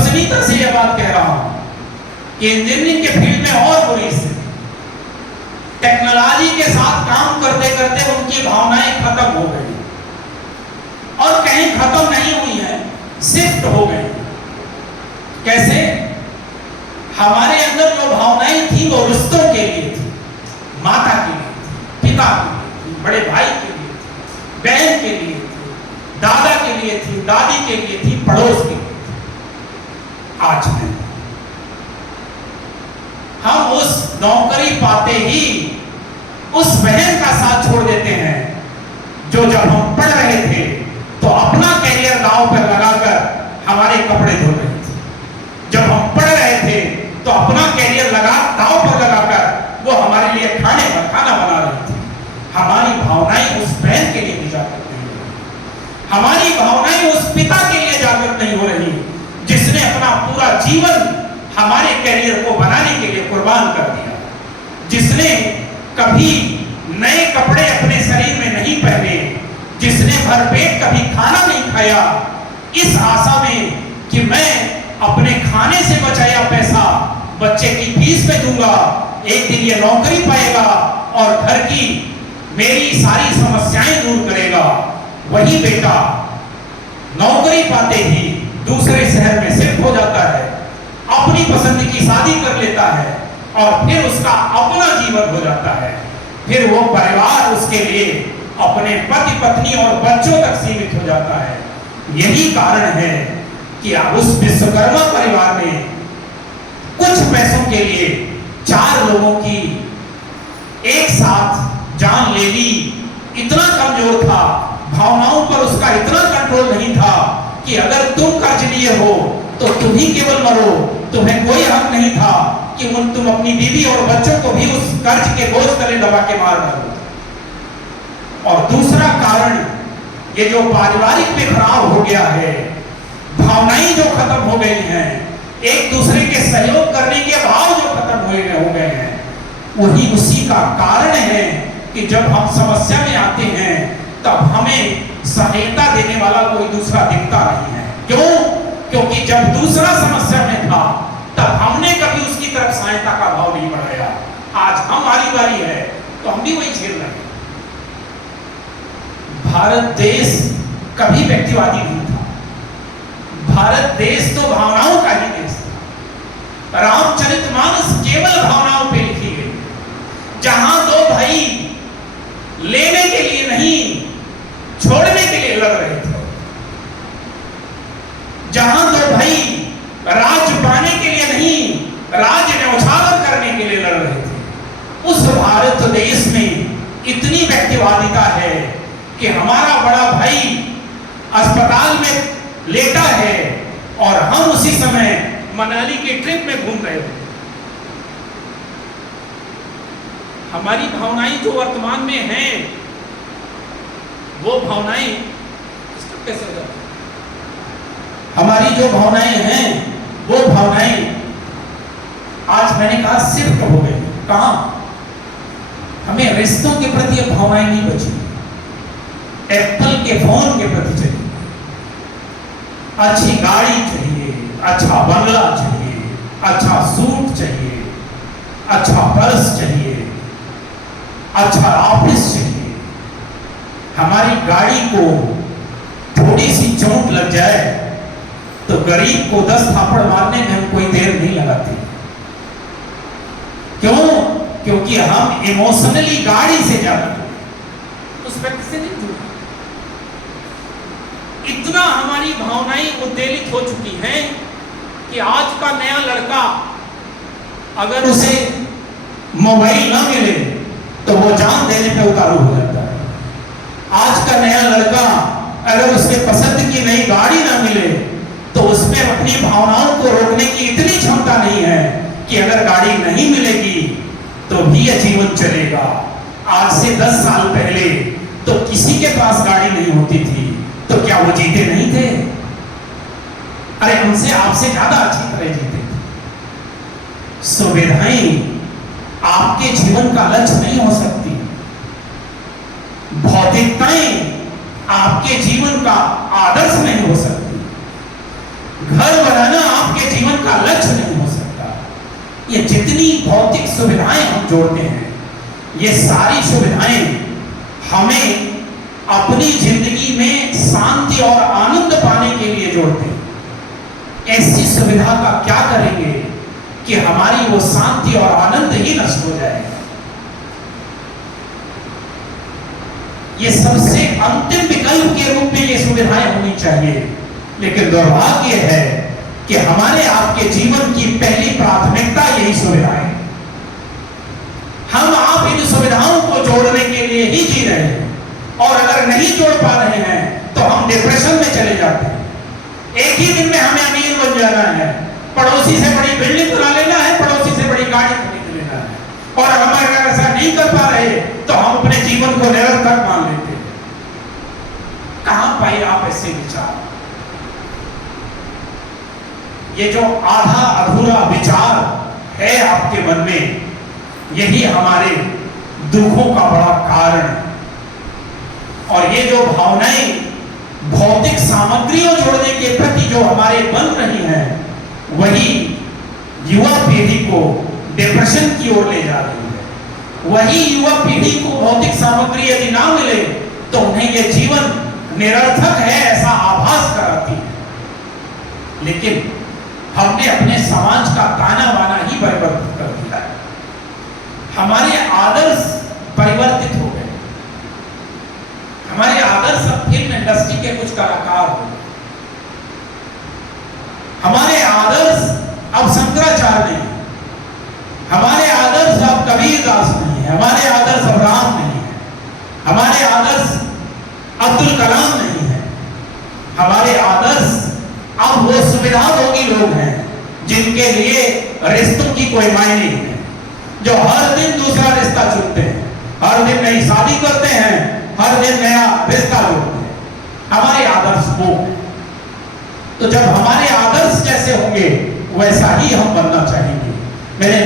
विश्वसनीयता से यह बात कह रहा हूं कि इंजीनियरिंग के फील्ड में और बुरी स्थिति, टेक्नोलॉजी के साथ काम करते करते उनकी भावनाएं खत्म हो गई और कहीं खत्म नहीं हुई है, शिफ्ट हो गई। कैसे? हमारे अंदर जो भावनाएं थी वो रिश्तों के लिए थी, माता के लिए थी, पिता के लिए थी, बड़े भाई के लिए थी, बहन के लिए थी, दादा के लिए थी, दादी के लिए थी, पड़ोस के लिए थी। आज नहीं। हम उस नौकरी पाते ही उस बहन का साथ छोड़ देते हैं जो जब हम पढ़ रहे थे तो अपना कैरियर दांव पर लगाकर हमारे कपड़े धो रही थी। जब हम पढ़ रहे थे तो अपना कैरियर दांव पर लगाकर वो हमारे लिए खाना बना रही थी। हमारी भावनाएं उस बहन के लिए भी जागृत नहीं हो रही, हमारी भावनाएं उस पिता के लिए जागृत नहीं हो रही जिसने अपना पूरा जीवन हमारे कैरियर को बनाने के लिए कुर्बान कर दिया, जिसने कभी नए कपड़े अपने शरीर में नहीं पहने, जिसने भरपेट कभी खाना नहीं खाया इस आशा में कि मैं अपने खाने से बचाया पैसा बच्चे की फीस पे दूंगा, एक दिन ये नौकरी पाएगा और घर की मेरी सारी समस्याएं दूर करेगा। वही बेटा नौकरी पाते ही दूसरे शहर में शिफ्ट हो जाता है, अपनी पसंद की शादी कर लेता है और फिर उसका अपना जीवन हो जाता है। फिर वो परिवार उसके लिए अपने पति पत्नी और बच्चों तक सीमित हो जाता है। यही कारण है कि उस विश्वकर्मा परिवार में कुछ पैसों के लिए 4 लोगों की एक साथ जान ले ली। इतना कमजोर था, भावनाओं पर उसका इतना कंट्रोल नहीं था कि अगर तुम कर्ज लिए हो तो तुम ही केवल मरो, तुम्हें कोई हक नहीं था कि तुम अपनी बीवी और बच्चों को भी उस कर्ज के बोझ तले दबा के मार डालो। और दूसरा कारण ये जो पारिवारिक में खराब हो गया है, भावनाएं जो खत्म हो गई हैं, एक दूसरे के सहयोग करने के भाव जो खत्म हो गए हैं, वही उसी का कारण है कि जब हम समस्या में आते हैं तब हमें सहायता देने वाला कोई दूसरा दिखता नहीं है। क्यों? क्योंकि जब दूसरा समस्या में था तब हमने कभी उसकी तरफ सहायता का भाव नहीं बढ़ाया। आज हमारी बारी है तो हम भी वही झेल रहे हैं। भारत देश कभी व्यक्तिवादी नहीं था। भारत देश तो भावनाओं का ही देश था। रामचरितमानस केवल भावनाओं पे लिखी गई, जहां 2 भाई लेने के लिए नहीं छोड़ने के लिए लड़ रहे थे, जहां 2 भाई राज्य पाने के लिए नहीं राज्य न्यौछावर करने के लिए लड़ रहे थे। उस भारत देश में इतनी व्यक्तिवादिता है कि हमारा बड़ा भाई अस्पताल में लेटा है और हम उसी समय मनाली के ट्रिप में घूम रहे थे। हमारी भावनाएं जो वर्तमान में हैं वो भावनाएं कैसे हो जाती? हमारी जो भावनाएं हैं वो भावनाएं आज मैंने कहा शिफ्ट हो गई। कहां? हमें रिश्तों के प्रति भावनाएं नहीं बची, एप्पल के फोन के प्रति चाहिए, अच्छी गाड़ी चाहिए, अच्छा बंगला चाहिए, अच्छा सूट चाहिए, अच्छा पर्स चाहिए, अच्छा ऑफिस चाहिए। हमारी गाड़ी को थोड़ी सी चोट लग जाए तो गरीब को 10 थापड़ मारने में हम कोई देर नहीं लगाते। क्यों? क्योंकि हम इमोशनली गाड़ी से जाते उस व्यक्ति से नहीं जुड़े। इतना हमारी भावनाएं उद्वेलित हो चुकी हैं कि आज का नया लड़का अगर उसे मोबाइल ना मिले तो वो जान देने पे उतारू हो जाता है। आज का नया लड़का अगर उसके पसंद की नई गाड़ी ना मिले तो उसमें अपनी भावनाओं को रोकने की इतनी क्षमता नहीं है कि अगर गाड़ी नहीं मिलेगी तो भी यह जीवन चलेगा। आज से 10 साल पहले तो किसी के पास गाड़ी नहीं होती थी तो क्या वो जीते नहीं थे? अरे हमसे आपसे ज्यादा अच्छी तरह जीते थे। सुविधाएं आपके जीवन का लक्ष्य नहीं हो सकती, भौतिकताएं आपके जीवन का आदर्श नहीं हो सकती, घर बनाना आपके आपके जीवन का लक्ष्य नहीं हो सकता। ये जितनी भौतिक सुविधाएं हम जोड़ते हैं, ये सारी सुविधाएं हमें अपनी जिंदगी में शांति और आनंद पाने के लिए जोड़ते हैं। ऐसी सुविधा का क्या करेंगे कि हमारी वो शांति और आनंद ही नष्ट हो जाएगा। ये सबसे अंतिम विकल्प के रूप में ये सुविधाएं होनी चाहिए, लेकिन दुर्भाग्य है कि हमारे आपके जीवन की पहली प्राथमिकता यही सुविधाएं। हम आप इन सुविधाओं को जोड़ने के लिए ही जी रहे हैं, और अगर नहीं जोड़ पा रहे हैं तो हम डिप्रेशन में चले जाते हैं। एक ही दिन में हमें अमीर बन जाना है, पड़ोसी से बड़ी बिल्डिंग बना लेना है, पड़ोसी से बड़ी गाड़ी खरीद लेना है, और हम अगर ऐसा नहीं कर पा रहे तो हम अपने जीवन को निरर्थक मान लेते हैं। कहां पाए आप ऐसे विचार? ये जो आधा अधूरा विचार है आपके मन में, यही हमारे दुखों का बड़ा कारण है। और ये जो भावनाएं भौतिक सामग्रियों जोड़ने के प्रति जो हमारे बन रही हैं, वही युवा पीढ़ी को डिप्रेशन की ओर ले जा रही है। वही युवा पीढ़ी को भौतिक सामग्री यदि ना मिले तो उन्हें यह जीवन निरर्थक है ऐसा आभास कराती है। लेकिन हमने अपने समाज का ताना बाना ही परिवर्तित कर दिया है। हमारे आदर्श परिवर्तित हो गए। हमारे आदर्श अब फिल्म इंडस्ट्री के कुछ कलाकार हो गए। हमारे आदर्श अब शंकराचार्य नहीं है, हमारे आदर्श अब कबीरदास नहीं है, हमारे आदर्श अब राम नहीं है, हमारे आदर्श अब्दुल कलाम नहीं है। हमारे आदर्श अब वो सुविधाभोगी लोग हैं जिनके लिए रिश्तों की कोई मायने नहीं है, जो हर दिन दूसरा रिश्ता चुनते हैं, हर दिन नई शादी करते हैं, हर दिन नया रिश्ता जोड़ते हैं। हमारे आदर्श वो, तो जब हमारे आदर्श जैसे होंगे वैसा ही हम बनना चाहेंगे। मेरे